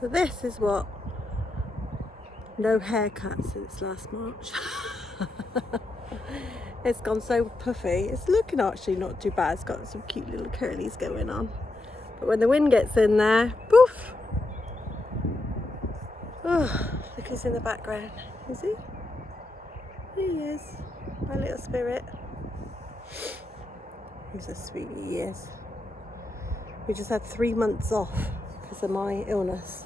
So this is what no haircut since last March. It's gone so puffy. It's looking actually not too bad. It's got some cute little curlies going on. But when the wind gets in there, poof! Oh, look who's in the background. Is he? There he is. My little spirit. He's a sweetie, he is. We just had 3 months off because of my illness.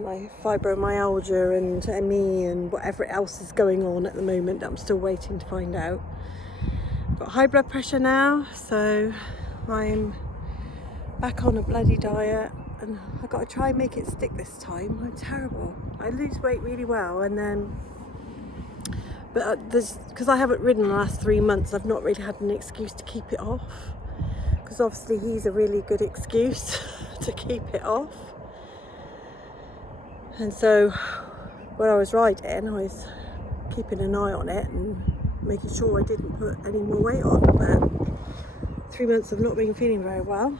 My fibromyalgia and ME and whatever else is going on at the moment that I'm still waiting to find out. Got high blood pressure now, so I'm back on a bloody diet, and I've got to try and make it stick this time. I'm terrible. I lose weight really well, and then because I haven't ridden the last 3 months, I've not really had an excuse to keep it off, because obviously he's a really good excuse to keep it off. And so when I was riding, I was keeping an eye on it and making sure I didn't put any more weight on. But 3 months of not been feeling very well.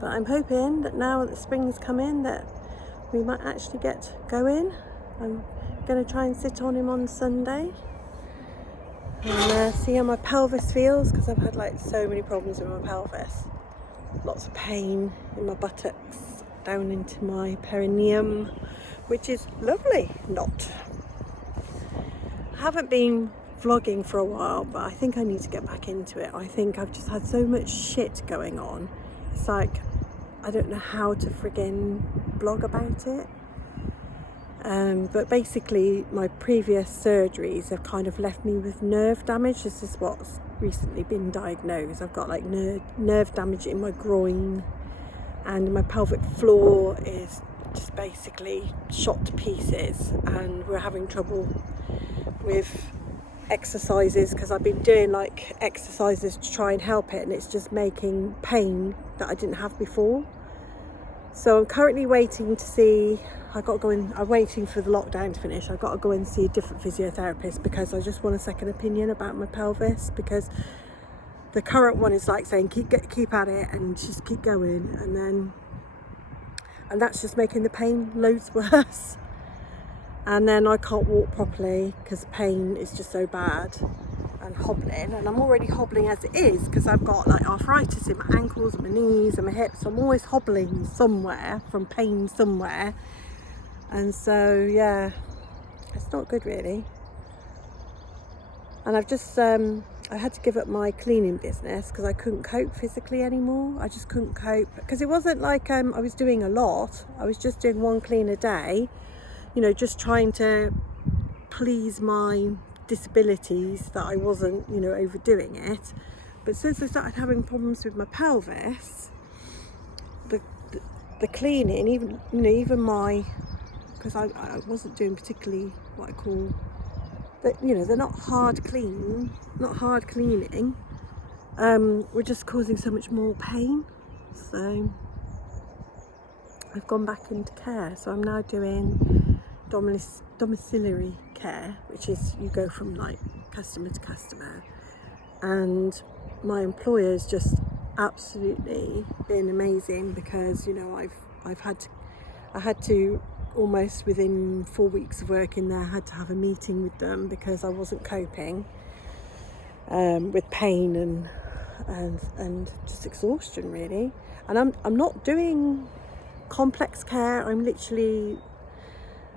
But I'm hoping that now that spring's come in, that we might actually get going. I'm going to try and sit on him on Sunday and see how my pelvis feels, because I've had like so many problems with my pelvis. Lots of pain in my buttocks, down into my perineum, which is lovely. Not. I haven't been vlogging for a while, but I think I need to get back into it. I think I've just had so much shit going on. It's like, I don't know how to friggin' blog about it. But basically my previous surgeries have kind of left me with nerve damage. This is what's recently been diagnosed. I've got like nerve damage in my groin, and my pelvic floor is just basically shot to pieces, and we're having trouble with exercises because I've been doing like exercises to try and help it, and it's just making pain that I didn't have before. So I'm currently waiting to see, I'm waiting for the lockdown to finish. I've got to go and see a different physiotherapist because I just want a second opinion about my pelvis, because the current one is like saying keep at it and just keep going, and that's just making the pain loads worse. And then I can't walk properly because the pain is just so bad, and hobbling, and I'm already hobbling as it is because I've got like arthritis in my ankles and my knees and my hips. I'm always hobbling somewhere from pain somewhere, and so yeah, it's not good really. And I've just I had to give up my cleaning business because I couldn't cope physically anymore. I just couldn't cope, because it wasn't like I was doing a lot. I was just doing 1 clean a day, you know, just trying to please my disabilities, that I wasn't, you know, overdoing it. But since I started having problems with my pelvis, the cleaning, even, you know, even my, because I wasn't doing particularly what I call, you know, they're not hard cleaning, were just causing so much more pain. So I've gone back into care. So I'm now doing domiciliary care, which is you go from like customer to customer, and my employer's just absolutely been amazing, because, you know, I had to almost within 4 weeks of working there, I had to have a meeting with them because I wasn't coping with pain and just exhaustion really. And I'm not doing complex care. I'm literally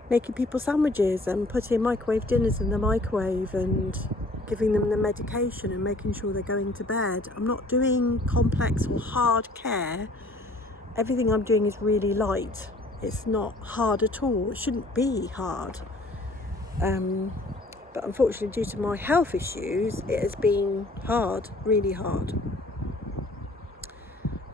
making people sandwiches and putting microwave dinners in the microwave and giving them the medication and making sure they're going to bed. I'm not doing complex or hard care. Everything I'm doing is really light. It's not hard at all. It shouldn't be hard. But unfortunately, due to my health issues, it has been hard, really hard.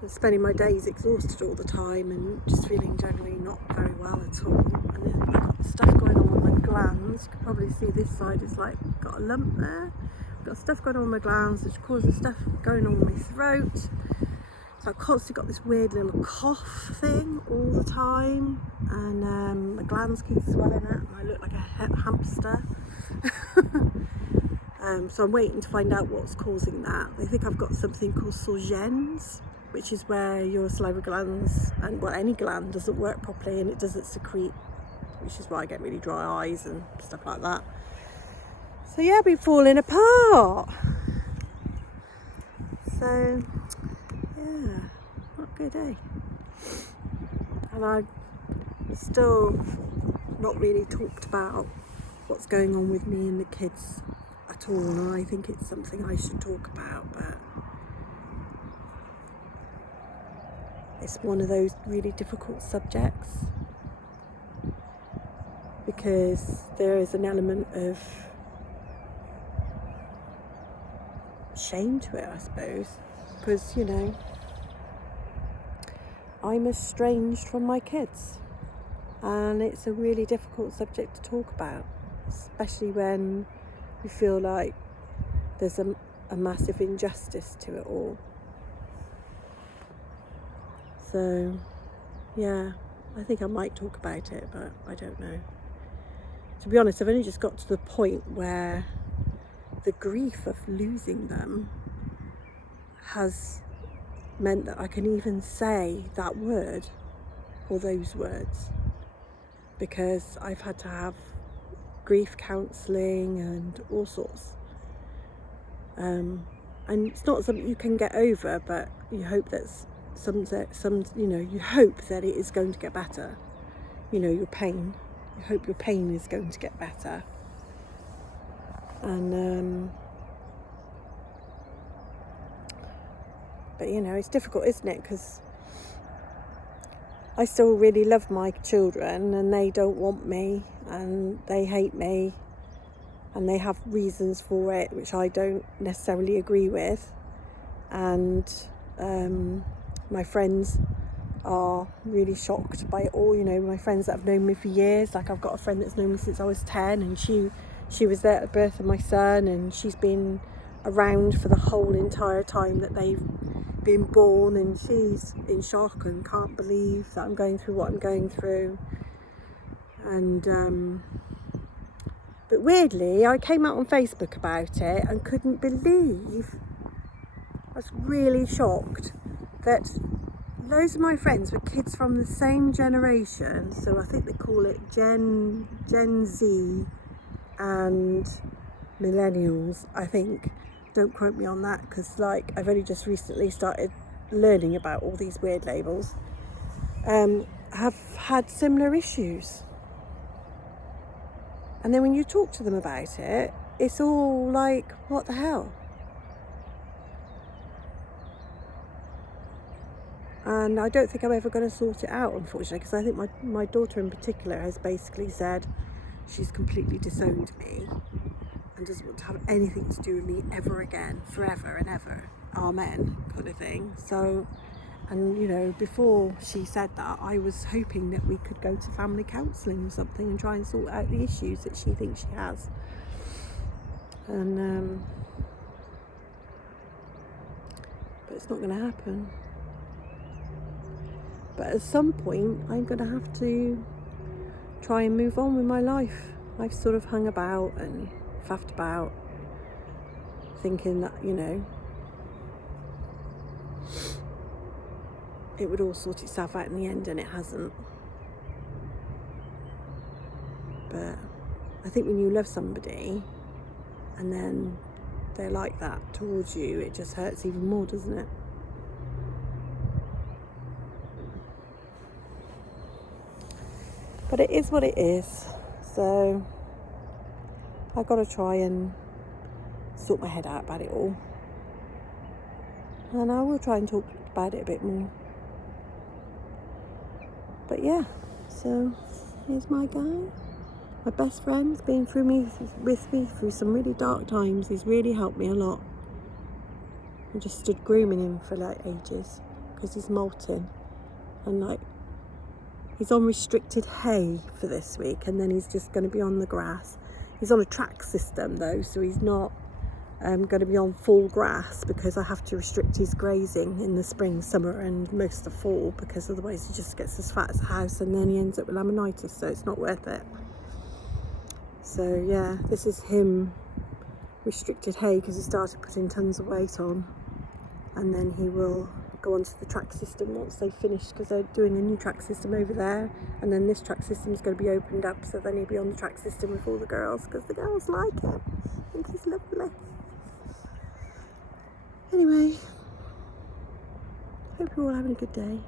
I'm spending my days exhausted all the time and just feeling generally not very well at all. And then I've got stuff going on with my glands. You can probably see this side is like got a lump there. I've got stuff going on with my glands, which causes stuff going on with my throat. So I've constantly got this weird little cough thing all the time, and my glands keep swelling out, and I look like a hamster. So I'm waiting to find out what's causing that. They think I've got something called Sjogren's, which is where your salivary glands, and well, any gland doesn't work properly and it doesn't secrete, which is why I get really dry eyes and stuff like that. So yeah, I've been falling apart. So yeah, not good, eh? And I've still not really talked about what's going on with me and the kids at all, and I think it's something I should talk about, but it's one of those really difficult subjects because there is an element of shame to it, I suppose, because, you know, I'm estranged from my kids, and it's a really difficult subject to talk about, especially when you feel like there's a massive injustice to it all. So yeah, I think I might talk about it, but I don't know. To be honest, I've only just got to the point where the grief of losing them has meant that I can even say that word or those words, because I've had to have grief counselling and all sorts. And it's not something you can get over, but you hope that you hope that it is going to get better. You know, your pain. You hope your pain is going to get better. And but you know, it's difficult, isn't it? Because I still really love my children, and they don't want me, and they hate me, and they have reasons for it which I don't necessarily agree with. And my friends are really shocked by it all. You know, my friends that have known me for years, like I've got a friend that's known me since I was 10, and she was there at the birth of my son, and she's been around for the whole entire time that they've been born, and she's in shock and can't believe that I'm going through what I'm going through. And but weirdly, I came out on Facebook about it and couldn't believe, I was really shocked that loads of my friends were kids from the same generation. So I think they call it Gen Z and millennials, I think. Don't quote me on that, because like I've only just recently started learning about all these weird labels. Have had similar issues. And then when you talk to them about it, it's all like, what the hell? And I don't think I'm ever going to sort it out, unfortunately, because I think my daughter in particular has basically said she's completely disowned me and doesn't want to have anything to do with me ever again, forever and ever, amen, kind of thing. So, and you know, before she said that, I was hoping that we could go to family counselling or something and try and sort out the issues that she thinks she has. And but it's not going to happen. But at some point, I'm going to have to try and move on with my life. I've sort of hung about and faffed about, thinking that, you know, it would all sort itself out in the end, and it hasn't. But I think when you love somebody and then they're like that towards you, it just hurts even more, doesn't it? But it is what it is. So I've got to try and sort my head out about it all. And I will try and talk about it a bit more. But yeah, so here's my guy. My best friend's been with me through some really dark times. He's really helped me a lot. I just stood grooming him for like ages because he's molting, and like he's on restricted hay for this week, and then he's just going to be on the grass. He's on a track system though, so he's not going to be on full grass, because I have to restrict his grazing in the spring, summer and most of the fall, because otherwise he just gets as fat as a house and then he ends up with laminitis, so it's not worth it. So yeah, this is him restricted hay because he started putting tons of weight on, and then he will go onto the track system once they've finished, because they're doing a new track system over there, and then this track system is going to be opened up, so then he'll be on the track system with all the girls, because the girls like him. I think he's lovely. Anyway, hope you're all having a good day,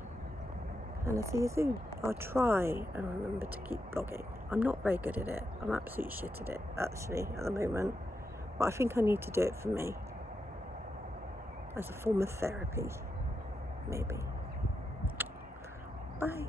and I'll see you soon. I'll try and remember to keep blogging. I'm not very good at it. I'm absolutely shit at it, actually, at the moment. But I think I need to do it for me, as a form of therapy, maybe. Bye.